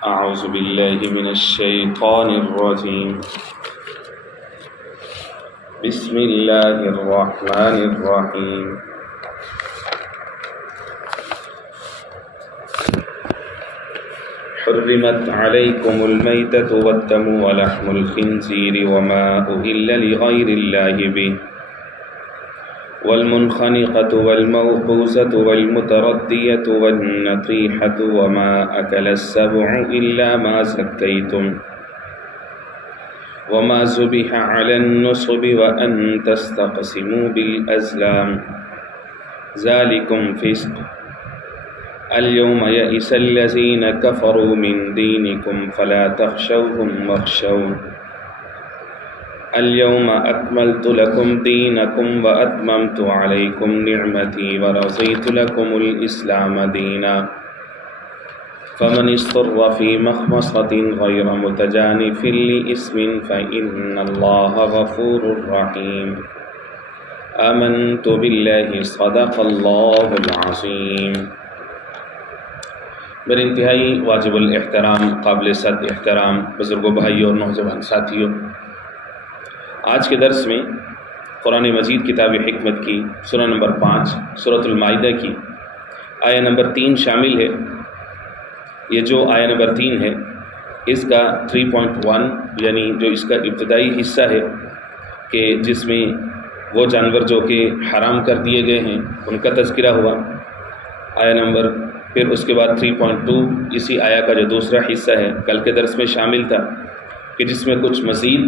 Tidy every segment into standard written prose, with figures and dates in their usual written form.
أعوذ بالله من الشيطان الرجيم. بسم الله الرحمن الرحيم. حرمت عليكم الميتة والدم ولحم الخنزير وما أهل لغير الله به والمنخنقة والموقوذة والمتردية والنطيحة وما أكل السبع إلا ما زكيتم وما ذبح على النصب وأن تستقسموا بالأزلام ذلكم فسق. اليوم يئس الذين كفروا من دينكم فلا تخشوهم واخشون. اليوم أكملت لكم دينكم وأتممت عليكم نعمتي ورضيت لكم الإسلام دينا فمن اضطر في مخمصة غير متجانف لإثم فإن الله غفور رحيم. آمنت بالله صدق الله العظيم. میرے انتہائی واجب الاحترام قابل صد احترام بزرگوں بھائی اور نوجوان ساتھیوں، آج کے درس میں قرآن مجید کتاب حکمت کی سورہ نمبر 5 سورۃ المائدہ کی آیہ نمبر 3 شامل ہے۔ یہ جو آیہ نمبر 3 ہے اس کا 3.1 یعنی جو اس کا ابتدائی حصہ ہے کہ جس میں وہ جانور جو کہ حرام کر دیے گئے ہیں ان کا تذکرہ ہوا، آیہ نمبر پھر اس کے بعد 3.2 اسی آیہ کا جو دوسرا حصہ ہے کل کے درس میں شامل تھا کہ جس میں کچھ مزید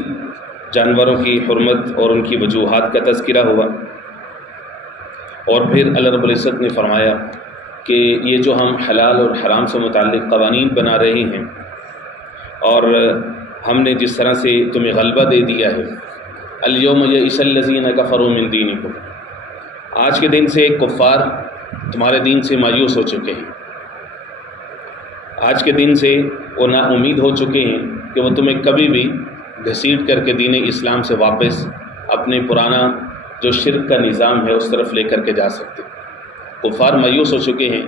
جانوروں کی حرمت اور ان کی وجوہات کا تذکرہ ہوا، اور پھر اللہ رب العزت نے فرمایا کہ یہ جو ہم حلال اور حرام سے متعلق قوانین بنا رہے ہیں اور ہم نے جس طرح سے تمہیں غلبہ دے دیا ہے، الیوم یئس الذین کفروا من دینکم، آج کے دن سے کفار تمہارے دین سے مایوس ہو چکے ہیں، آج کے دن سے وہ نا امید ہو چکے ہیں کہ وہ تمہیں کبھی بھی گھسیٹ کر کے دین اسلام سے واپس اپنے پرانا جو شرک کا نظام ہے اس طرف لے کر کے جا سکتے۔ کفار مایوس ہو چکے ہیں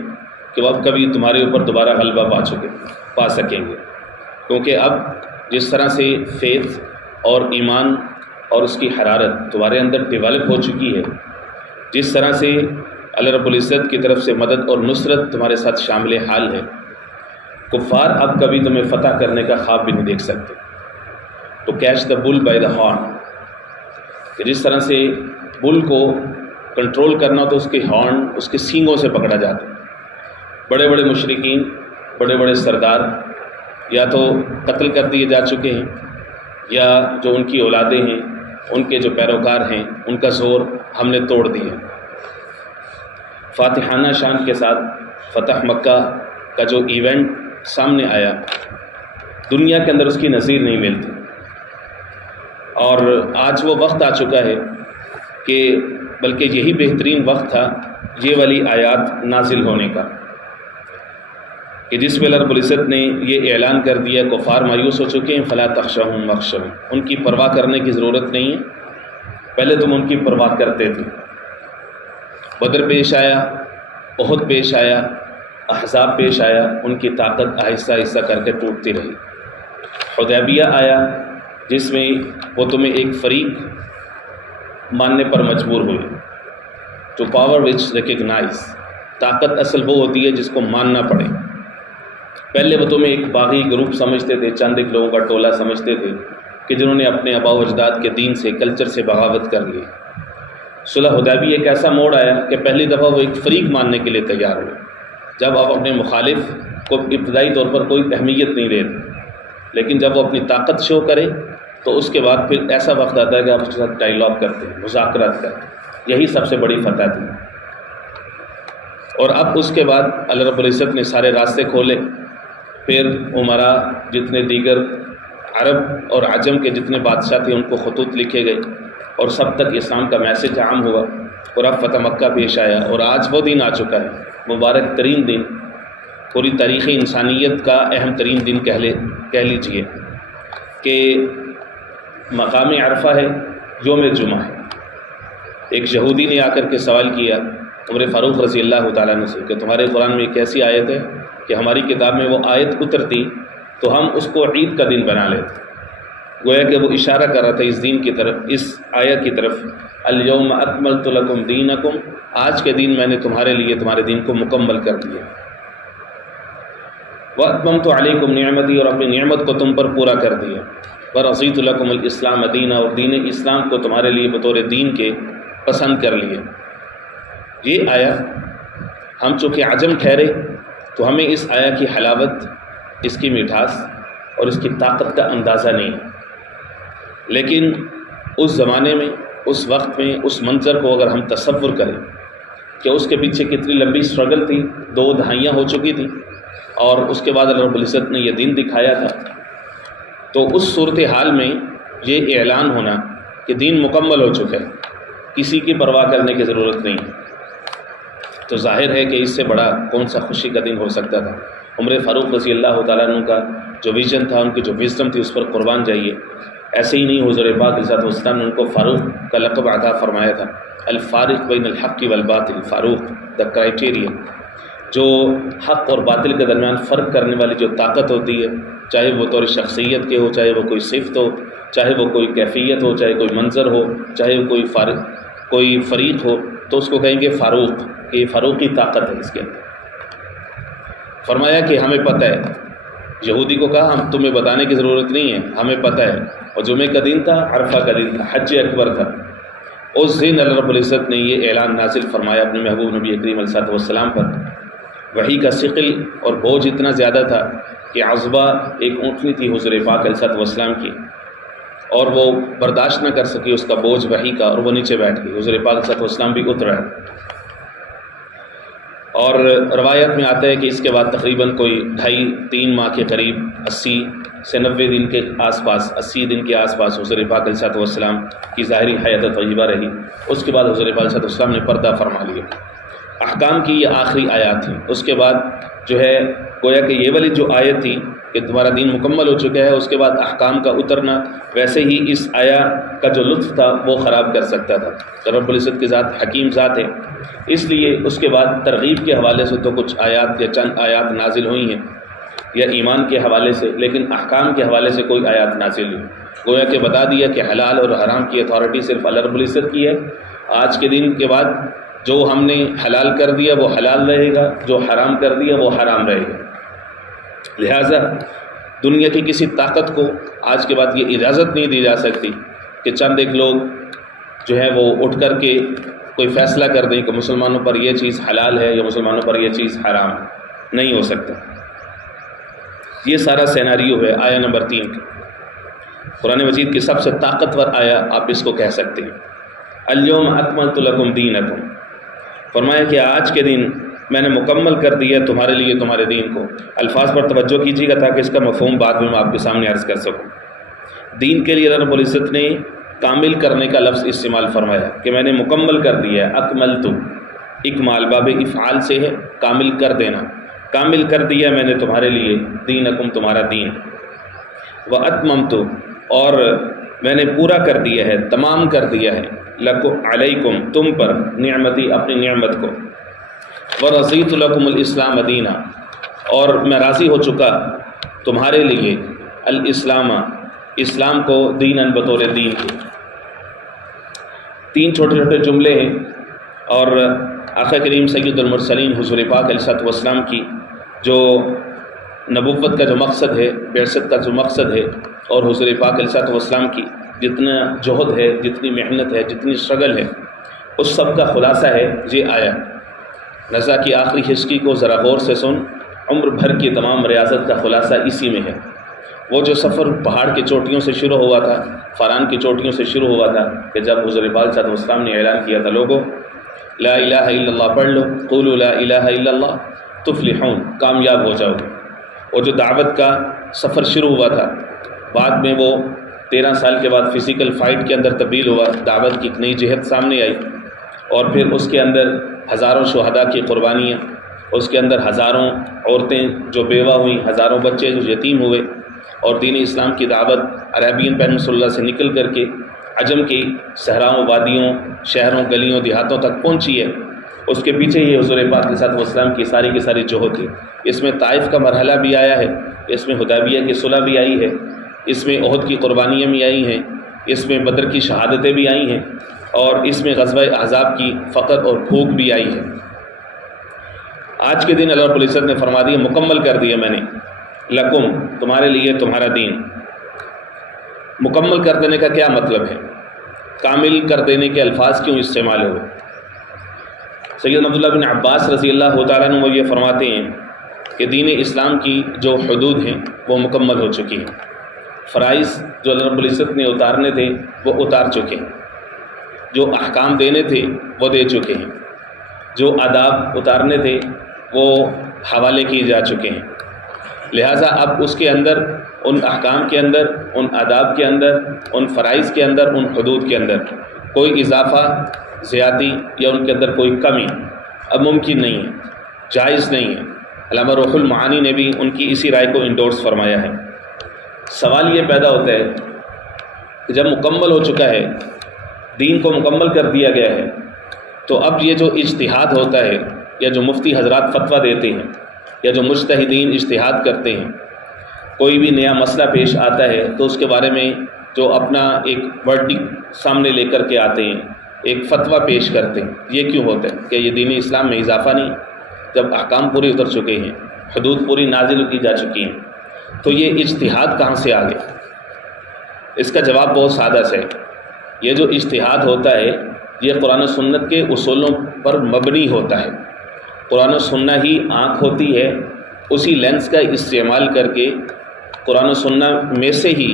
کہ وہ اب کبھی تمہارے اوپر دوبارہ غلبہ پا سکیں گے، کیونکہ اب جس طرح سے فیتھ اور ایمان اور اس کی حرارت تمہارے اندر ڈیولپ ہو چکی ہے، جس طرح سے اللہ رب العزت کی طرف سے مدد اور نصرت تمہارے ساتھ شامل حال ہے، کفار اب کبھی تمہیں فتح کرنے کا خواب بھی نہیں دیکھ سکتے۔ تو catch the bill by the horn, کہ جس طرح سے بل کو کنٹرول کرنا تو اس کے ہارن، اس کے سینگوں سے پکڑا جاتا ہے۔ بڑے بڑے مشرکین، بڑے بڑے سردار یا تو قتل کر دیے جا چکے ہیں یا جو ان کی اولادیں ہیں، ان کے جو پیروکار ہیں، ان کا زور ہم نے توڑ دیا۔ فاتحانہ شان کے ساتھ فتح مکہ کا جو ایونٹ سامنے آیا، دنیا کے اندر اس کی نظیر نہیں ملتی، اور آج وہ وقت آ چکا ہے کہ بلکہ یہی بہترین وقت تھا یہ والی آیات نازل ہونے کا، کہ جس میں اللہ رب العزت نے یہ اعلان کر دیا کفار مایوس ہو چکے ہیں، فلا تخشوہم واخشون، ان کی پرواہ کرنے کی ضرورت نہیں ہے، پہلے تم ان کی پرواہ کرتے تھے۔ بدر پیش آیا، احد پیش آیا، احزاب پیش آیا، ان کی طاقت آہستہ آہستہ کر کے ٹوٹتی رہی۔ حدیبیہ آیا جس میں وہ تمہیں ایک فریق ماننے پر مجبور ہوئے، جو پاور وچ ریکگنائز، طاقت اصل وہ ہوتی ہے جس کو ماننا پڑے۔ پہلے وہ تمہیں ایک باغی گروپ سمجھتے تھے، چند ایک لوگوں کا ٹولہ سمجھتے تھے کہ جنہوں نے اپنے آباء و اجداد کے دین سے، کلچر سے بغاوت کر لی۔ صلح حدیبیہ ایک ایسا موڑ آیا کہ پہلی دفعہ وہ ایک فریق ماننے کے لیے تیار ہوئے، جب آپ اپنے مخالف کو ابتدائی طور پر کوئی اہمیت نہیں دیتے، لیکن جب وہ اپنی طاقت شو کرے تو اس کے بعد پھر ایسا وقت آتا ہے کہ آپ اس کے ساتھ ڈائیلاگ کرتے ہیں، مذاکرات کرتے ہیں۔ یہی سب سے بڑی فتح تھی۔ اور اب اس کے بعد اللہ رب العزت نے سارے راستے کھولے، پھر عمرا جتنے دیگر عرب اور عجم کے جتنے بادشاہ تھے ان کو خطوط لکھے گئے اور سب تک اسلام کا میسج عام ہوا، اور اب فتح مکہ پیش آیا، اور آج وہ دن آ چکا ہے، مبارک ترین دن، پوری تاریخ انسانیت کا اہم ترین دن کہہ لیجئے کہ مقام عرفہ ہے، یوم جمعہ ہے۔ ایک یہودی نے آ کر کے سوال کیا عمر فاروق رضی اللہ تعالیٰ عنہ سے کہ تمہارے قرآن میں ایک ایسی آیت ہے کہ ہماری کتاب میں وہ آیت اترتی تو ہم اس کو عید کا دن بنا لیتے. گویا کہ وہ اشارہ کر رہا تھا اس دین کی طرف، اس آیت کی طرف، الیوم اکملت لکم دینکم، آج کے دن میں نے تمہارے لیے تمہارے دین کو مکمل کر دیا. واتممت علیکم نعمتی، اور اپنی نعمت کو تم پر پورا کر دیا. ورضیت لکم الاسلام دینا، اور دین اسلام کو تمہارے لیے بطور دین کے پسند کر لیا. یہ آیا ہم چونکہ عجم ٹھہرے تو ہمیں اس آیا کی حلاوت، اس کی مٹھاس اور اس کی طاقت کا اندازہ نہیں ہے، لیکن اس زمانے میں، اس وقت میں، اس منظر کو اگر ہم تصور کریں کہ اس کے پیچھے کتنی لمبی اسٹرگل تھی، 2 دہائیاں ہو چکی تھیں، اور اس کے بعد اللہ رب العزت نے یہ دین دکھایا تھا، تو اس صورتحال میں یہ اعلان ہونا کہ دین مکمل ہو چکا ہے، کسی کی پرواہ کرنے کی ضرورت نہیں ہے، تو ظاہر ہے کہ اس سے بڑا کون سا خوشی کا دن ہو سکتا تھا. عمر فاروق رضی اللہ تعالیٰ عنہ کا جو ویژن تھا، ان کی جو وزڈم تھی، اس پر قربان جائیے. ایسے ہی نہیں، حضور پاک علیہ الصلوۃ والسلام نے ان کو فاروق کا لقب عطا فرمایا تھا. الفارق بین الحق والباطل، فاروق دا کرائٹیرین، جو حق اور باطل کے درمیان فرق کرنے والی جو طاقت ہوتی ہے، چاہے وہ طور شخصیت کے ہو، چاہے وہ کوئی صفت ہو، چاہے وہ کوئی کیفیت ہو، چاہے کوئی منظر ہو، چاہے وہ کوئی فریق ہو، تو اس کو کہیں گے فاروق، کہ یہ فاروقی طاقت ہے اس کے اندر. فرمایا کہ ہمیں پتہ ہے، یہودی کو کہا ہم تمہیں بتانے کی ضرورت نہیں ہے، ہمیں پتہ ہے. اور جمعے کا دن تھا، عرفہ کا دن تھا، حج اکبر تھا. اس دن اللہ رب العزت نے یہ اعلان نازل فرمایا اپنے محبوب نبی کریم علیہ الصلوۃ والسلام پر. وحی کا ثقل اور بوجھ اتنا زیادہ تھا کہ عذبہ ایک اونٹنی تھی حضور پاک علیہ الصلوۃ والسلام کی، اور وہ برداشت نہ کر سکی اس کا بوجھ وحی کا، اور وہ نیچے بیٹھ گئی. حضور پاک علیہ الصلوۃ والسلام بھی اترا ہے. اور روایت میں آتا ہے کہ اس کے بعد تقریباً کوئی 2.5-3 ماہ کے قریب 80 سے 90 دن کے آس پاس، 80 دن کے آس پاس حضور پاک علیہ الصلوۃ والسلام کی ظاہری حیات طیبہ رہی. اس کے بعد حضور پاک علیہ الصلوۃ والسلام نے پردہ فرما لیا. احکام کی یہ آخری آیات تھیں. اس کے بعد جو ہے گویا کہ یہ والی جو آیت تھی کہ تمہارا دین مکمل ہو چکا ہے، اس کے بعد احکام کا اترنا ویسے ہی اس آیا کا جو لطف تھا وہ خراب کر سکتا تھا. رب العزت کی ذات حکیم ذات ہے، اس لیے اس کے بعد ترغیب کے حوالے سے تو کچھ آیات یا چند آیات نازل ہوئی ہیں، یا ایمان کے حوالے سے، لیکن احکام کے حوالے سے کوئی آیات نازل نہیں. گویا کہ بتا دیا کہ حلال اور حرام کی اتھارٹی صرف اللہ رب العزت کی ہے. آج کے دن کے بعد جو ہم نے حلال کر دیا وہ حلال رہے گا، جو حرام کر دیا وہ حرام رہے گا. لہٰذا دنیا کی کسی طاقت کو آج کے بعد یہ اجازت نہیں دی جا سکتی کہ چند ایک لوگ جو ہیں وہ اٹھ کر کے کوئی فیصلہ کر دیں کہ مسلمانوں پر یہ چیز حلال ہے یا مسلمانوں پر یہ چیز حرام. نہیں ہو سکتا. یہ سارا سیناریو ہے آیا نمبر 3 کا. قرآن مجید کی سب سے طاقتور آیا آپ اس کو کہہ سکتے ہیں. الیوم اکملت لکم دینکم، فرمایا کہ آج کے دن میں نے مکمل کر دیا تمہارے لیے تمہارے دین کو. الفاظ پر توجہ کیجیے گا تاکہ اس کا مفہوم بعد میں آپ کے سامنے عرض کر سکوں. دین کے لیے رب العزت نے کامل کرنے کا لفظ استعمال فرمایا کہ میں نے مکمل کر دیا. اکملت، اکمال باب افعال سے ہے، کامل کر دینا. کامل کر دیا میں نے تمہارے لیے دینکم، تمہارا دین. واتممت، اور میں نے پورا کر دیا ہے، تمام کر دیا ہے، لکم علیکم، تم پر، نعمتی، اپنی نعمت کو. ورضیت لکم الاسلام دینا، اور میں راضی ہو چکا تمہارے لیے الاسلام، اسلام کو، دیناً، بطور دین کے. 3 چھوٹے چھوٹے جملے ہیں، اور آقا کریم سید المرسلین حضور پاک علیہ الصلوۃ والسلام کی جو نبوت کا جو مقصد ہے، بعثت کا جو مقصد ہے، اور حضور پاک علیہ الصلوۃ والسلام کی جتنا جہد ہے، جتنی محنت ہے، جتنی اسٹرگل ہے، اس سب کا خلاصہ ہے یہ آیا. رضا کی آخری ہسٹری کو ذرا غور سے سن، عمر بھر کی تمام ریاضت کا خلاصہ اسی میں ہے. وہ جو سفر پہاڑ کی چوٹیوں سے شروع ہوا تھا، فاران کی چوٹیوں سے شروع ہوا تھا، کہ جب حضور پاک صلی اللہ علیہ وسلم نے اعلان کیا تھا لوگوں لا الہ الا اللہ پڑھ لو، قولوا لا الہ الا اللہ تفلحون، کامیاب ہو جاؤ گے. اور جو دعوت کا سفر شروع ہوا تھا، بعد میں وہ 13 سال کے بعد فزیکل فائٹ کے اندر تبدیل ہوا، دعوت کی ایک نئی جہت سامنے آئی، اور پھر اس کے اندر ہزاروں شہداء کی قربانیاں، اس کے اندر ہزاروں عورتیں جو بیوہ ہوئیں، ہزاروں بچے جو یتیم ہوئے، اور دین اسلام کی دعوت عربین پینسولہ سے نکل کر کے عجم کی صحراؤں، وادیوں، شہروں، گلیوں، دیہاتوں تک پہنچی ہے. اس کے پیچھے یہ حضور پاک علیہ الصلوۃ والسلام کی ساری جوہد ہے. اس میں طائف کا مرحلہ بھی آیا ہے، اس میں حدیبیہ کی صلح بھی آئی ہے، اس میں احد کی قربانیاں بھی آئی ہیں، اس میں بدر کی شہادتیں بھی آئی ہیں، اور اس میں غزوہ احزاب کی فقر اور بھوک بھی آئی ہے۔ آج کے دن اللہ رب العزت نے فرما دیا، مکمل کر دیا میں نے، لکم تمہارے لیے تمہارا دین۔ مکمل کر دینے کا کیا مطلب ہے؟ کامل کر دینے کے الفاظ کیوں استعمال ہوئے؟ سیدنا عبداللہ بن عباس رضی اللہ تعالیٰ عنہ وہ یہ فرماتے ہیں کہ دین اسلام کی جو حدود ہیں وہ مکمل ہو چکی ہیں، فرائض جو اللہ رب العزت نے اتارنے تھے وہ اتار چکے ہیں، جو احکام دینے تھے وہ دے چکے ہیں، جو آداب اتارنے تھے وہ حوالے کیے جا چکے ہیں۔ لہٰذا اب اس کے اندر، ان احکام کے اندر، ان آداب کے اندر، ان فرائض کے اندر، ان حدود کے اندر کوئی اضافہ، زیادتی یا ان کے اندر کوئی کمی اب ممکن نہیں ہے، جائز نہیں ہے۔ علامہ روح المعانی نے بھی ان کی اسی رائے کو انڈورس فرمایا ہے۔ سوال یہ پیدا ہوتا ہے کہ جب مکمل ہو چکا ہے، دین کو مکمل کر دیا گیا ہے، تو اب یہ جو اجتہاد ہوتا ہے یا جو مفتی حضرات فتویٰ دیتے ہیں یا جو مجتہدین اجتہاد کرتے ہیں، کوئی بھی نیا مسئلہ پیش آتا ہے تو اس کے بارے میں جو اپنا ایک ورڈکٹ سامنے لے کر کے آتے ہیں، ایک فتویٰ پیش کرتے ہیں، یہ کیوں ہوتا ہے کہ یہ دین اسلام میں اضافہ نہیں؟ جب احکام پورے اتر چکے ہیں، حدود پوری نازل کی جا چکی ہیں، تو یہ اجتہاد کہاں سے آ گیا؟ اس کا جواب بہت سادہ سا ہے۔ یہ جو اجتہاد ہوتا ہے یہ قرآن و سنت کے اصولوں پر مبنی ہوتا ہے۔ قرآن و سنت ہی آنکھ ہوتی ہے، اسی لینس کا استعمال کر کے قرآن و سنت میں سے ہی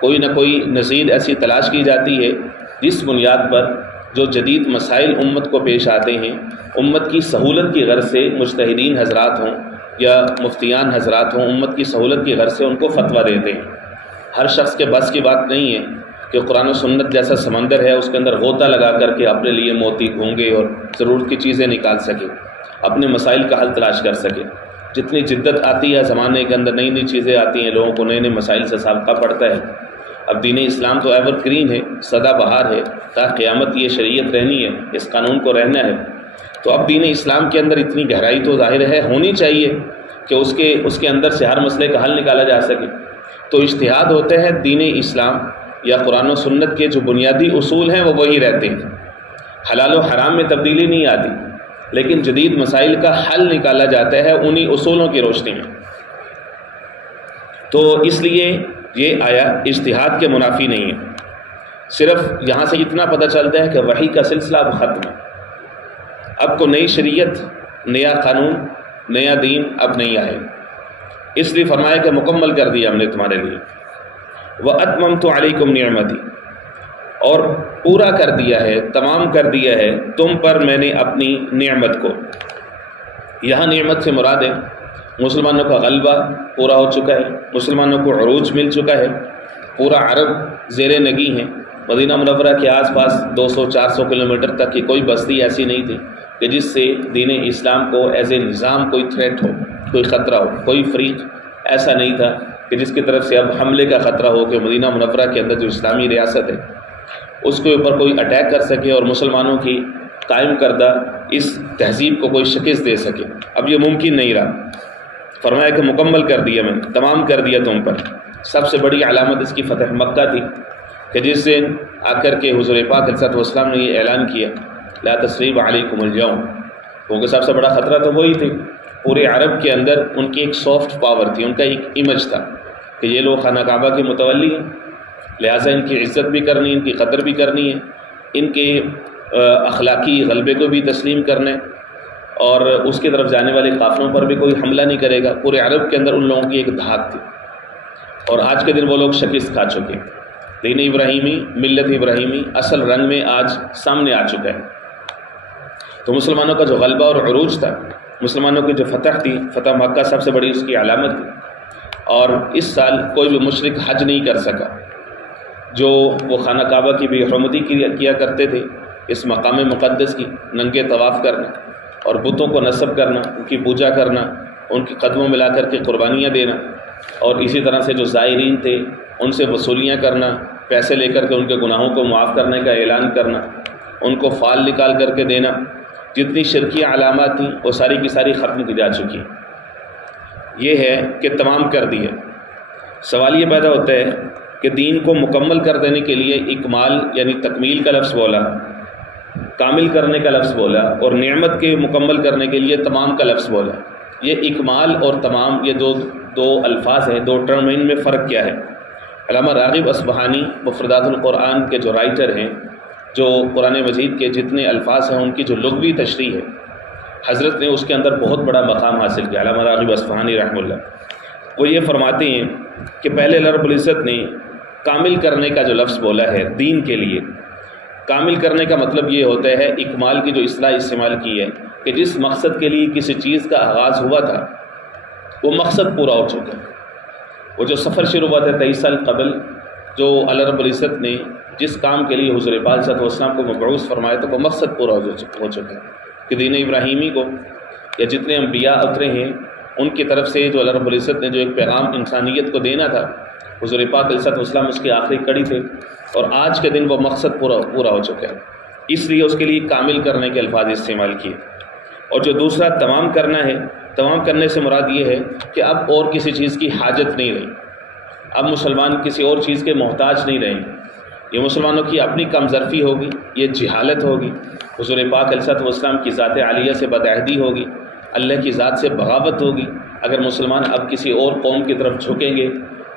کوئی نہ کوئی نظیر ایسی تلاش کی جاتی ہے جس بنیاد پر جو جدید مسائل امت کو پیش آتے ہیں، امت کی سہولت کی غرض سے مجتہدین حضرات ہوں یا مفتیان حضرات ہوں، امت کی سہولت کی غرض سے ان کو فتویٰ دیتے ہیں۔ ہر شخص کے بس کی بات نہیں ہے کہ قرآن و سنت جیسا سمندر ہے اس کے اندر غوطہ لگا کر کے اپنے لیے موتی گھونگے اور ضرورت کی چیزیں نکال سکے، اپنے مسائل کا حل تلاش کر سکے۔ جتنی جدت آتی ہے زمانے کے اندر، نئی نئی چیزیں آتی ہیں، لوگوں کو نئے نئے مسائل سے سابقہ پڑتا ہے۔ اب دین اسلام تو ایور گرین ہے، سدا بہار ہے، تا قیامت یہ شریعت رہنی ہے، اس قانون کو رہنا ہے۔ تو اب دین اسلام کے اندر اتنی گہرائی تو ظاہر ہے، ہونی چاہیے کہ اس کے اندر سے ہر مسئلے کا حل نکالا جا سکے۔ تو اجتہاد ہوتے ہیں دین اسلام یا قرآن و سنت کے جو بنیادی اصول ہیں وہ وہی رہتے ہیں، حلال و حرام میں تبدیلی نہیں آتی، لیکن جدید مسائل کا حل نکالا جاتا ہے انہی اصولوں کی روشنی میں۔ تو اس لیے یہ آیا اجتہاد کے منافی نہیں ہے۔ صرف یہاں سے اتنا پتہ چلتا ہے کہ وحی کا سلسلہ اب ختم ہے، اب کو نئی شریعت، نیا قانون، نیا دین اب نہیں آئے، اس لیے فرمایا کہ مکمل کر دیا ہم نے تمہارے لیے۔ وَأَتْمَمْتُ عَلَيْكُمْ نِعْمَتِي، اور پورا کر دیا ہے، تمام کر دیا ہے تم پر میں نے اپنی نعمت کو۔ یہاں نعمت سے مراد ہے مسلمانوں کا غلبہ پورا ہو چکا ہے، مسلمانوں کو عروج مل چکا ہے، پورا عرب زیر نگی ہیں۔ مدینہ منورہ کے آس پاس 200-400 کلومیٹر تک کی کوئی بستی ایسی نہیں تھی کہ جس سے دین اسلام کو ایز اے نظام کوئی تھریٹ ہو، کوئی خطرہ ہو، کوئی فریق ایسا نہیں تھا کہ جس کی طرف سے اب حملے کا خطرہ ہو کہ مدینہ منورہ کے اندر جو اسلامی ریاست ہے اس کے اوپر کوئی اٹیک کر سکے اور مسلمانوں کی قائم کردہ اس تہذیب کو کوئی شکست دے سکے۔ اب یہ ممکن نہیں رہا۔ فرمایا کہ مکمل کر دیا میں، تمام کر دیا تم پر۔ سب سے بڑی علامت اس کی فتح مکہ تھی کہ جس سے آ کر کے حضور پاک علیہ الصلوۃ والسلام نے یہ اعلان کیا، لا تثریب علیکم اليوم، کیونکہ سب سے بڑا خطرہ تو وہی تھے۔ پورے عرب کے اندر ان کی ایک سافٹ پاور تھی، ان کا ایک امیج تھا کہ یہ لوگ خانہ کعبہ کے متولی ہیں، لہٰذا ان کی عزت بھی کرنی ہے، ان کی قدر بھی کرنی ہے، ان کے اخلاقی غلبے کو بھی تسلیم کرنا ہے، اور اس کی طرف جانے والے قافلوں پر بھی کوئی حملہ نہیں کرے گا۔ پورے عرب کے اندر ان لوگوں کی ایک دھاک تھی، اور آج کے دن وہ لوگ شکست کھا چکے۔ دین ابراہیمی، ملت ابراہیمی اصل رنگ میں آج سامنے آ چکا ہے۔ تو مسلمانوں کا جو غلبہ اور عروج تھا، مسلمانوں کی جو فتح تھی، فتح مکہ سب سے بڑی اس کی علامت تھی۔ اور اس سال کوئی بھی مشرک حج نہیں کر سکا، جو وہ خانہ کعبہ کی بے حرمتی کیا کرتے تھے، اس مقام مقدس کی ننگے طواف کرنا اور بتوں کو نصب کرنا، ان کی پوجا کرنا، ان کے قدموں میں لا کر کے قربانیاں دینا، اور اسی طرح سے جو زائرین تھے ان سے وصولیاں کرنا، پیسے لے کر کے ان کے گناہوں کو معاف کرنے کا اعلان کرنا، ان کو فال نکال کر کے دینا، جتنی شرکی علامات تھیں وہ ساری کی ساری ختم کی جا چکی ہیں۔ یہ ہے کہ تمام کر دیے۔ سوال یہ پیدا ہوتا ہے کہ دین کو مکمل کر دینے کے لیے اکمال یعنی تکمیل کا لفظ بولا، کامل کرنے کا لفظ بولا، اور نعمت کے مکمل کرنے کے لیے تمام کا لفظ بولا۔ یہ اکمال اور تمام یہ دو الفاظ ہیں، دو ٹرم میں، ان میں فرق کیا ہے؟ علامہ راغب اصفہانی مفردات القرآن کے جو رائٹر ہیں، جو قرآن مجید کے جتنے الفاظ ہیں ان کی جو لغوی تشریح ہے، حضرت نے اس کے اندر بہت بڑا مقام حاصل کیا۔ علامہ راغب اصفہانی رحمہ اللہ وہ یہ فرماتے ہیں کہ پہلے اللہ رب العزت نے کامل کرنے کا جو لفظ بولا ہے دین کے لیے، کامل کرنے کا مطلب یہ ہوتا ہے، اکمال کی جو اصطلاح استعمال کی ہے کہ جس مقصد کے لیے کسی چیز کا آغاز ہوا تھا وہ مقصد پورا ہو چکا ہے۔ وہ جو سفر شروع ہوا تھا 23 سال قبل، جو اللہ رب العزت نے جس کام کے لیے حضور پاک صلی اللہ علیہ وسلم کو مبعوث فرمایا تھا وہ مقصد پورا ہو چکا ہے کہ دین ابراہیمی کو یا جتنے انبیاء اترے ہیں ان کی طرف سے جو اللہ رب العزت نے جو ایک پیغام انسانیت کو دینا تھا، حضور پاک علیہ الصلوۃ والسلام اس کی آخری کڑی تھے، اور آج کے دن وہ مقصد پورا ہو چکا ہے، اس لیے اس کے لیے کامل کرنے کے الفاظ استعمال کیے۔ اور جو دوسرا تمام کرنا ہے، تمام کرنے سے مراد یہ ہے کہ اب اور کسی چیز کی حاجت نہیں رہی، اب مسلمان کسی اور چیز کے محتاج نہیں رہیں گے۔ یہ مسلمانوں کی اپنی کم ظرفی ہوگی، یہ جہالت ہوگی، حضور پاک علیہ الصلوۃ والسلام کی ذات عالیہ سے بدعہدی ہوگی، اللہ کی ذات سے بغاوت ہوگی اگر مسلمان اب کسی اور قوم کی طرف جھکیں گے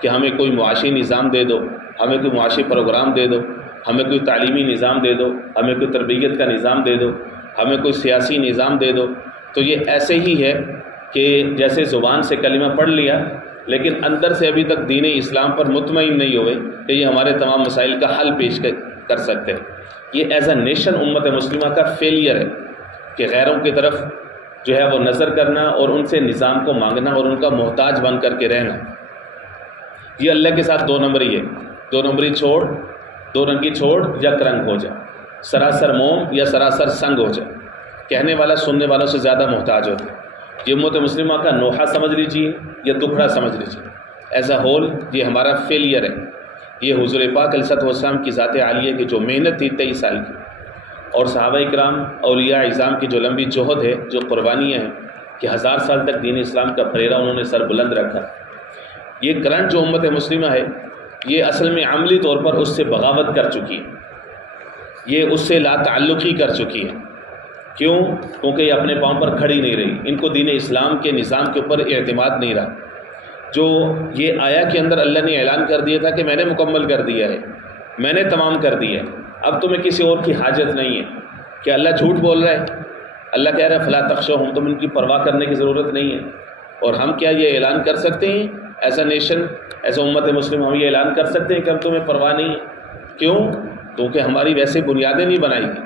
کہ ہمیں کوئی معاشی نظام دے دو، ہمیں کوئی معاشی پروگرام دے دو، ہمیں کوئی تعلیمی نظام دے دو، ہمیں کوئی تربیت کا نظام دے دو، ہمیں کوئی سیاسی نظام دے دو۔ تو یہ ایسے ہی ہے کہ جیسے زبان سے کلمہ پڑھ لیا لیکن اندر سے ابھی تک دین اسلام پر مطمئن نہیں ہوئے کہ یہ ہمارے تمام مسائل کا حل پیش کر سکتے ہیں۔ یہ ایز اے نیشن امت مسلمہ کا فیلئر ہے کہ غیروں کی طرف جو ہے وہ نظر کرنا اور ان سے نظام کو مانگنا اور ان کا محتاج بن کر کے رہنا، یہ اللہ کے ساتھ دو نمبری ہے۔ دو نمبری چھوڑ، دو رنگی چھوڑ، یک رنگ ہو جا، سراسر موم یا سراسر سنگ ہو جا، کہنے والا سننے والوں سے زیادہ محتاج ہوتا ہے۔ یہ امت مسلمہ کا نوحہ سمجھ لیجیے یا دکھڑا سمجھ لیجیے، ایز اے ہول یہ ہمارا فیلئر ہے۔ یہ حضور پاک علیہ الصلوۃ والسلام کی ذات عالیہ کی جو محنت تھی 23 سال کی، اور صحابہ اکرام اولیاء اعظام کی جو لمبی جہد ہے، جو قربانیاں ہیں کہ 1000 سال تک دین اسلام کا پھریرا انہوں نے سر بلند رکھا، یہ کرنٹ جو امت مسلمہ ہے یہ اصل میں عملی طور پر اس سے بغاوت کر چکی ہے، یہ اس سے لا تعلقی کر چکی ہے۔ کیوں؟ کیونکہ یہ اپنے پاؤں پر کھڑی نہیں رہی، ان کو دین اسلام کے نظام کے اوپر اعتماد نہیں رہا۔ جو یہ آیا کے اندر اللہ نے اعلان کر دیا تھا کہ میں نے مکمل کر دیا ہے، میں نے تمام کر دیا ہے، اب تمہیں کسی اور کی حاجت نہیں ہے۔ کہ اللہ جھوٹ بول رہا ہے؟ اللہ کہہ رہا ہے فلا تخشوہم، تم ان کی پرواہ کرنے کی ضرورت نہیں ہے۔ اور ہم کیا یہ اعلان کر سکتے ہیں as a nation, as a امت مسلم، ہم یہ اعلان کر سکتے ہیں کہ ہم تمہیں پرواہ نہیں ہے؟ کیوں؟ کیونکہ ہماری ویسے بنیادیں نہیں بنائی گئی،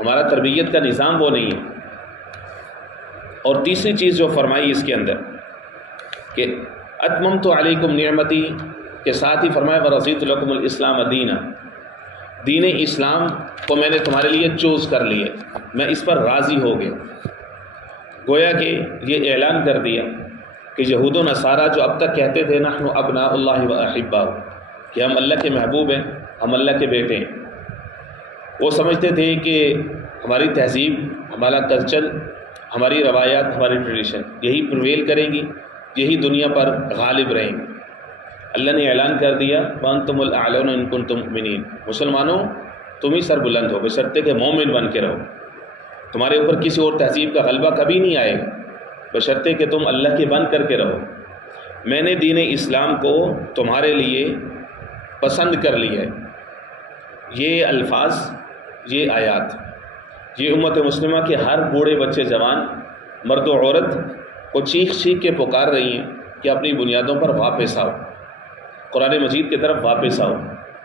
ہمارا تربیت کا نظام وہ نہیں ہے۔ اور تیسری چیز جو فرمائی اس کے اندر کہ اتممت علیکم نعمتی کے ساتھ ہی فرمایا ورضیت لکم الاسلام دینا، دین اسلام کو میں نے تمہارے لیے چوز کر لیا، میں اس پر راضی ہو گیا۔ گویا کہ یہ اعلان کر دیا کہ یہود و نصارہ جو اب تک کہتے تھے نحن ابناء اللہ و احباؤہ، کہ ہم اللہ کے محبوب ہیں، ہم اللہ کے بیٹے ہیں، وہ سمجھتے تھے کہ ہماری تہذیب، ہمارا کلچر، ہماری روایات، ہماری ٹریڈیشن یہی پرویل کریں گی، یہی دنیا پر غالب رہیں گے۔ اللہ نے اعلان کر دیا وانتم الاعلون ان کنتم مؤمنین، مسلمانوں تم ہی سر بلند ہو بشرطے کہ مومن بن کے رہو، تمہارے اوپر کسی اور تہذیب کا غلبہ کبھی نہیں آئے گا بشرطے کہ تم اللہ کے بن کر کے رہو۔ میں نے دین اسلام کو تمہارے لیے پسند کر لیا ہے۔ یہ الفاظ، یہ آیات، یہ امت مسلمہ کے ہر بوڑھے بچے جوان، مرد و عورت کو چیخ چیخ کے پکار رہی ہیں کہ اپنی بنیادوں پر واپس آؤ، قرآن مجید کی طرف واپس آؤ،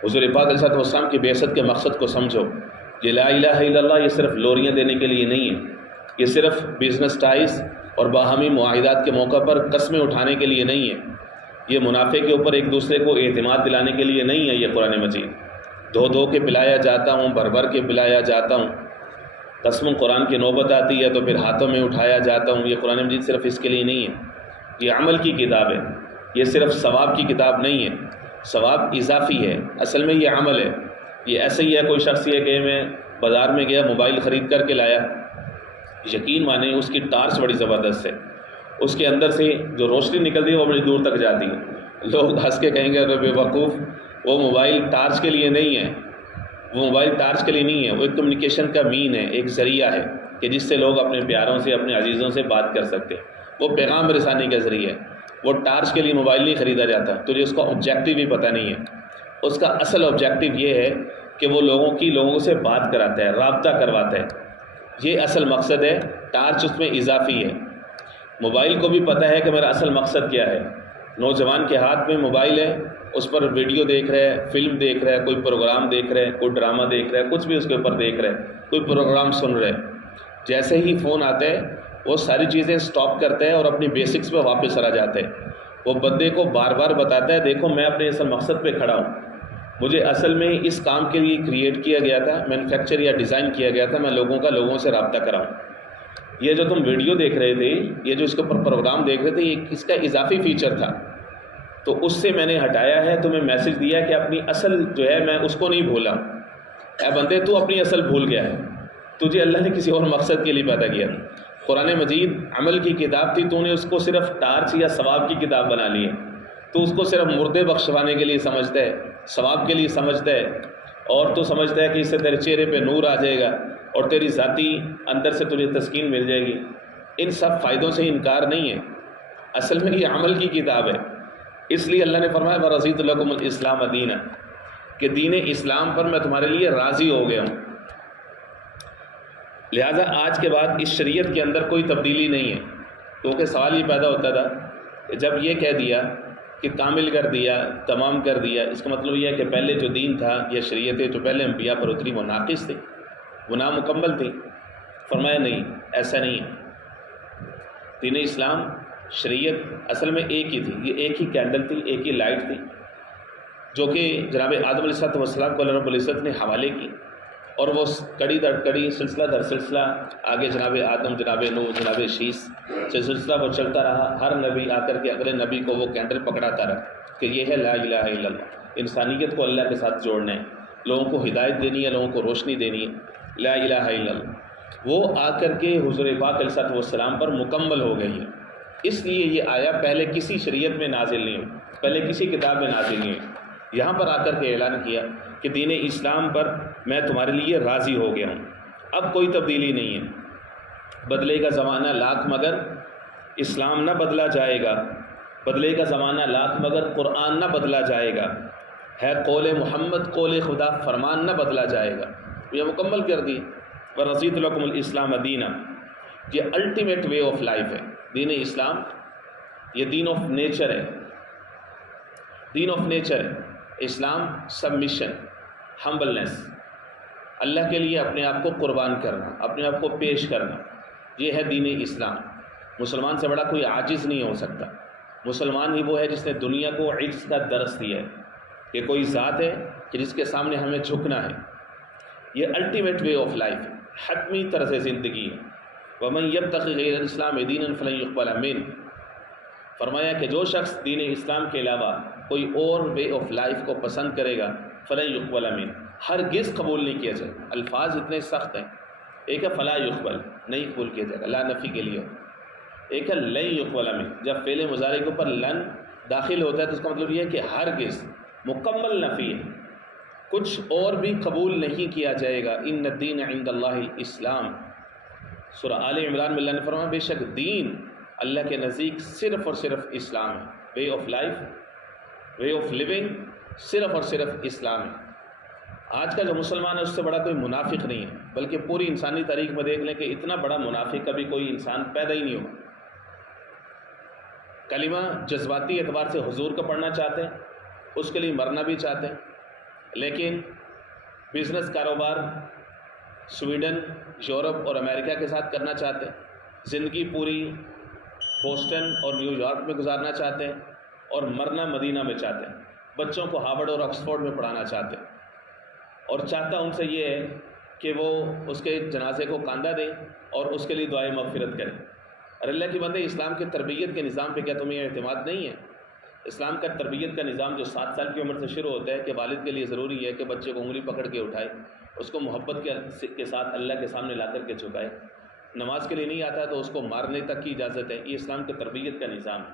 حضور پاک علیہ الصلوۃ والسلام کی بعثت کے مقصد کو سمجھو۔ یہ لا الہ الا اللہ یہ صرف لوریاں دینے کے لیے نہیں ہے، یہ صرف بزنس ٹائز اور باہمی معاہدات کے موقع پر قسمیں اٹھانے کے لیے نہیں ہے، یہ منافع کے اوپر ایک دوسرے کو اعتماد دلانے کے لیے نہیں ہے۔ یہ قرآن مجید دھو دھو کے پلایا جاتا ہوں، بھر بھر کے پلایا جاتا ہوں، قسم قرآن کی نوبت آتی ہے تو پھر ہاتھوں میں اٹھایا جاتا ہوں۔ یہ قرآن مجید صرف اس کے لیے نہیں ہے، یہ عمل کی کتاب ہے، یہ صرف ثواب کی کتاب نہیں ہے، ثواب اضافی ہے، اصل میں یہ عمل ہے۔ یہ ایسے ہی ہے کوئی شخص یہ کہ میں بازار میں گیا موبائل خرید کر کے لایا، یقین مانیں اس کی ٹارچ بڑی زبردست ہے، اس کے اندر سے جو روشنی نکلتی ہے وہ بڑی دور تک جاتی ہے۔ لوگ ہنس کے کہیں گے ارے بے وقوف، وہ موبائل ٹارچ کے لیے نہیں ہے، وہ موبائل ٹارچ کے لیے نہیں ہے، وہ ایک کمیونیکیشن کا مین ہے، ایک ذریعہ ہے کہ جس سے لوگ اپنے پیاروں سے، اپنے عزیزوں سے بات کر سکتے ہیں، وہ پیغام رسانی کا ذریعہ ہے۔ وہ ٹارچ کے لیے موبائل نہیں خریدا جاتا، تجھے اس کا آبجیکٹیو بھی پتہ نہیں ہے۔ اس کا اصل آبجیکٹیو یہ ہے کہ وہ لوگوں سے بات کراتا ہے، رابطہ کرواتا ہے، یہ اصل مقصد ہے۔ ٹارچ اس میں اضافی ہے۔ موبائل کو بھی پتہ ہے کہ میرا اصل مقصد کیا ہے۔ نوجوان کے ہاتھ میں موبائل ہے، اس پر ویڈیو دیکھ رہا ہے، فلم دیکھ رہا ہے، کوئی پروگرام دیکھ رہا ہے، کوئی ڈرامہ دیکھ رہا ہے، کچھ بھی اس کے اوپر دیکھ رہا ہے، کوئی پروگرام سن رہا ہے۔ جیسے ہی فون آتا ہے وہ ساری چیزیں سٹاپ کرتا ہے اور اپنی بیسکس پہ واپس آ جاتا ہے۔ وہ بندے کو بار بار بتاتا ہے دیکھو میں اپنے اصل مقصد پہ کھڑا ہوں، مجھے اصل میں اس کام کے لیے کریٹ کیا گیا تھا، مینوفیکچر یا ڈیزائن کیا گیا تھا، میں لوگوں سے رابطہ کراؤں۔ یہ جو تم ویڈیو دیکھ رہے تھے، یہ جو اس کے اوپر پروگرام دیکھ رہے تھے، یہ اس کا اضافی فیچر تھا، تو اس سے میں نے ہٹایا ہے، تمہیں میسج دیا کہ اپنی اصل جو ہے میں اس کو نہیں بھولا۔ اے بندے تو اپنی اصل بھول گیا ہے، تجھے اللہ نے کسی اور مقصد کے لیے پیدا کیا تھا۔ قرآن مجید عمل کی کتاب تھی، تو نے اس کو صرف ٹارچ یا ثواب کی کتاب بنا لی ہے۔ تو اس کو صرف مردے بخشوانے کے لیے سمجھتا ہے، ثواب کے لیے سمجھتا ہے، اور تو سمجھتا ہے کہ اس سے تیرے چہرے پہ نور آ جائے گا اور تیری ذاتی اندر سے تجھے تسکین مل جائے گی۔ ان سب فائدوں سے انکار نہیں ہے، اصل میں یہ عمل کی کتاب ہے۔ اس لیے اللہ نے فرمایا وَرَضِيتُ لَكُمُ الْإِسْلَامَ دِينًا، کہ دین اسلام پر میں تمہارے لیے راضی ہو گیا ہوں۔ لہٰذا آج کے بعد اس شریعت کے اندر کوئی تبدیلی نہیں ہے، کیونکہ سوال یہ پیدا ہوتا تھا کہ جب یہ کہہ دیا کہ کامل کر دیا، تمام کر دیا، اس کا مطلب یہ ہے کہ پہلے جو دین تھا یا شریعتیں جو پہلے انبیاء پر اتری وہ ناقص تھی، وہ نامکمل تھی۔ فرمایا نہیں، ایسا نہیں ہے۔ دین اسلام شریعت اصل میں ایک ہی تھی، یہ ایک ہی کینڈل تھی، ایک ہی لائٹ تھی، جو کہ جناب آدم علیہ السلام کو اللہ رب العزت نے حوالے کی، اور وہ کڑی در کڑی، سلسلہ در سلسلہ آگے جناب آدم، جناب نوح، جناب شیس سے سلسلہ وہ چلتا رہا۔ ہر نبی آ کر کے اگلے نبی کو وہ کینڈل پکڑاتا رہا کہ یہ ہے لا الہ الا اللہ، انسانیت کو اللہ کے ساتھ جوڑنا ہے، لوگوں کو ہدایت دینی ہے، لوگوں کو روشنی دینی ہے، لا الہ الا اللہ۔ وہ آ کر کے حضور پاک علیہ السلام پر مکمل ہو گئی ہے۔ اس لیے یہ آیا پہلے کسی شریعت میں نازل نہیں ہوئی، پہلے کسی کتاب میں نازل نہیں ہوئی، یہاں پر آ کر کے اعلان کیا کہ دین اسلام پر میں تمہارے لیے راضی ہو گیا ہوں، اب کوئی تبدیلی نہیں ہے۔ بدلے گا زمانہ لاکھ مگر اسلام نہ بدلا جائے گا، بدلے گا زمانہ لاکھ مگر قرآن نہ بدلا جائے گا، ہے قول محمد قول خدا فرمان نہ بدلا جائے گا۔ یہ مکمل کر دی۔ وَرَضِيتُ لَكُمُ الْإِسْلَامَ دِينًا، یہ الٹیمیٹ وے آف لائف ہے دین اسلام، یہ دین آف نیچر ہے، دین آف نیچر ہے۔ اسلام سبمیشن، ہمبلنس، اللہ کے لیے اپنے آپ کو قربان کرنا، اپنے آپ کو پیش کرنا، یہ ہے دین اسلام۔ مسلمان سے بڑا کوئی عاجز نہیں ہو سکتا۔ مسلمان ہی وہ ہے جس نے دنیا کو عجز کا درس دیا ہے کہ کوئی ذات ہے کہ جس کے سامنے ہمیں جھکنا ہے۔ یہ الٹیمیٹ وے آف لائف ہے، حتمی طرز زندگی ہے۔ وَمَن يَبْتَغِ غَيْرَ الْإِسْلَامِ دِينًا فَلَن يُقْبَلَ مِنْهُ، فرمایا کہ جو شخص دین اسلام کے علاوہ کوئی اور وے آف لائف کو پسند کرے گا فَلَن يُقْبَلَ مِنْهُ، ہرگز قبول نہیں کیا جائے گا۔ الفاظ اتنے سخت ہیں، ایک ہے فلا یقبل، نہیں قبول کیا جائے گا، لا نفی کے لیے، ایک ہے لن يقبل منہ، جب فعل مضارع کے اوپر لن داخل ہوتا ہے تو اس کا مطلب یہ ہے کہ ہرگز، مکمل نفی ہے، کچھ اور بھی قبول نہیں کیا جائے گا۔ ان الدین عند اللہ الاسلام، سورہ آل عمران میں اللہ نے فرمایا بے شک دین اللہ کے نزدیک صرف اور صرف اسلام ہے، way of life, way of living صرف اور صرف اسلام ہے۔ آج کا جو مسلمان ہے اس سے بڑا کوئی منافق نہیں ہے، بلکہ پوری انسانی تاریخ میں دیکھ لیں کہ اتنا بڑا منافق کبھی کوئی انسان پیدا ہی نہیں ہوا۔ کلمہ جذباتی اعتبار سے حضور کو پڑھنا چاہتے ہیں، اس کے لیے مرنا بھی چاہتے ہیں، لیکن بزنس کاروبار سویڈن، یورپ اور امریکہ کے ساتھ کرنا چاہتے ہیں، زندگی پوری بوسٹن اور نیو یارک میں گزارنا چاہتے ہیں، اور مرنا مدینہ میں چاہتے ہیں، بچوں کو ہارورڈ اور آکسفورڈ میں پڑھانا چاہتے ہیں، اور چاہتا ان سے یہ ہے کہ وہ اس کے جنازے کو کاندھا دیں اور اس کے لیے دعائے مغفرت کریں۔ اور اللہ کی بندے، اسلام کے تربیت کے نظام پہ کیا تمہیں اعتماد نہیں ہے؟ اسلام کا تربیت کا نظام جو 7 سال کی عمر سے شروع ہوتا ہے کہ والد کے لیے ضروری ہے کہ بچے کو انگلی پکڑ کے اٹھائے، اس کو محبت کے ساتھ اللہ کے سامنے لا کر کے جھکائے، نماز کے لیے نہیں آتا تو اس کو مارنے تک کی اجازت ہے. یہ اسلام کی تربیت کا نظام ہے,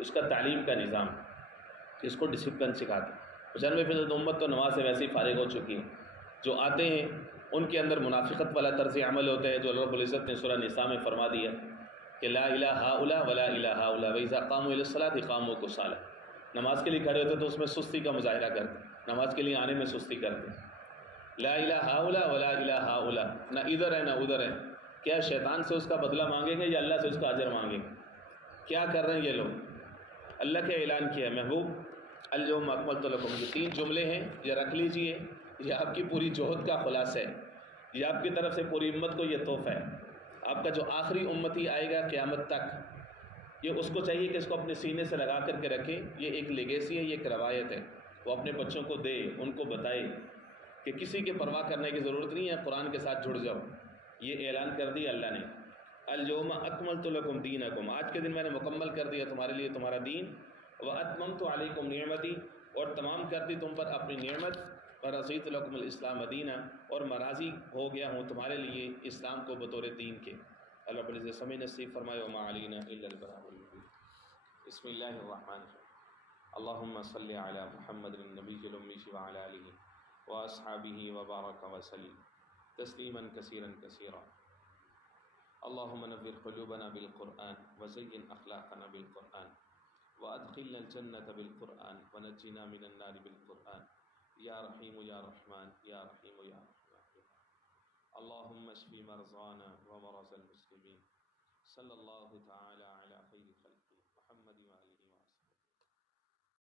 اس کا تعلیم کا نظام ہے, اس کو ڈسپلن سکھاتے ہیں. 95% امت تو نماز سے ویسے ہی فارغ ہو چکی ہے. جو آتے ہیں ان کے اندر منافقت والا طرز عمل ہوتا ہے, جو اللہ رب العزت نے سورہ نساء میں فرما دیا کہ لا الہ ہؤلاء ولا الہ ہؤلاء واذا قاموا الی الصلاۃ قاموا کسالى. نماز کے لیے کھڑے ہوتے تو اس میں سستی کا مظاہرہ کرتے, نماز کے لیے آنے میں سستی کرتے. لا الہ ہؤلاء ولا الہ ہؤلاء, نہ ادھر ہے نہ ادھر ہے. کیا شیطان سے اس کا بدلہ مانگیں گے یا اللہ سے اس کا اجر مانگیں گے؟ کیا کر رہے ہیں یہ لوگ؟ اللہ کے اعلان کیا ہے محبوب الیوم اکملت لکم. جو 3 جملے ہیں یہ رکھ لیجئے, یہ آپ کی پوری جہد کا خلاصہ ہے, یہ آپ کی طرف سے پوری امت کو یہ تحفہ ہے. آپ کا جو آخری امتی آئے گا قیامت تک, یہ اس کو چاہیے کہ اس کو اپنے سینے سے لگا کر کے رکھے. یہ ایک لیگیسی ہے, یہ ایک روایت ہے. وہ اپنے بچوں کو دے, ان کو بتائے کہ کسی کی پرواہ کرنے کی ضرورت نہیں ہے, قرآن کے ساتھ جڑ جاؤ. یہ اعلان کر دیا اللہ نے, الیوم اکملت لکم دینکم, آج کے دن میں نے مکمل کر دیا تمہارے لیے تمہارا دین. واتممت علیکم نعمتی, اور تمام کر دی تم پر اپنی نعمت. ورضیت لکم الاسلام دینہ, اور مراضی ہو گیا ہوں تمہارے لیے اسلام کو بطور دین کے. اللہ رب العزت سمجھ نصیب فرمائے. وما علینا الا البلاغ المبین. بسم اللہ الرحمن الرحیم. اللہم صلی علی محمد النبی الامی وعلی آلہ واصحابہ وبارک وسلم تسلیما کثیرا کثیرا. اللہم نور قلوبنا بالقرآن وزین اخلاقنا بالقرآن وادخلنا الجنة بالقرآن ونجنا من النار بالقرآن. یا رحیم یا رحمان یا رحیم یا رحمان. اللہم اشف مرضانا ومرضى المسلمین. صلی اللہ تعالی علیہ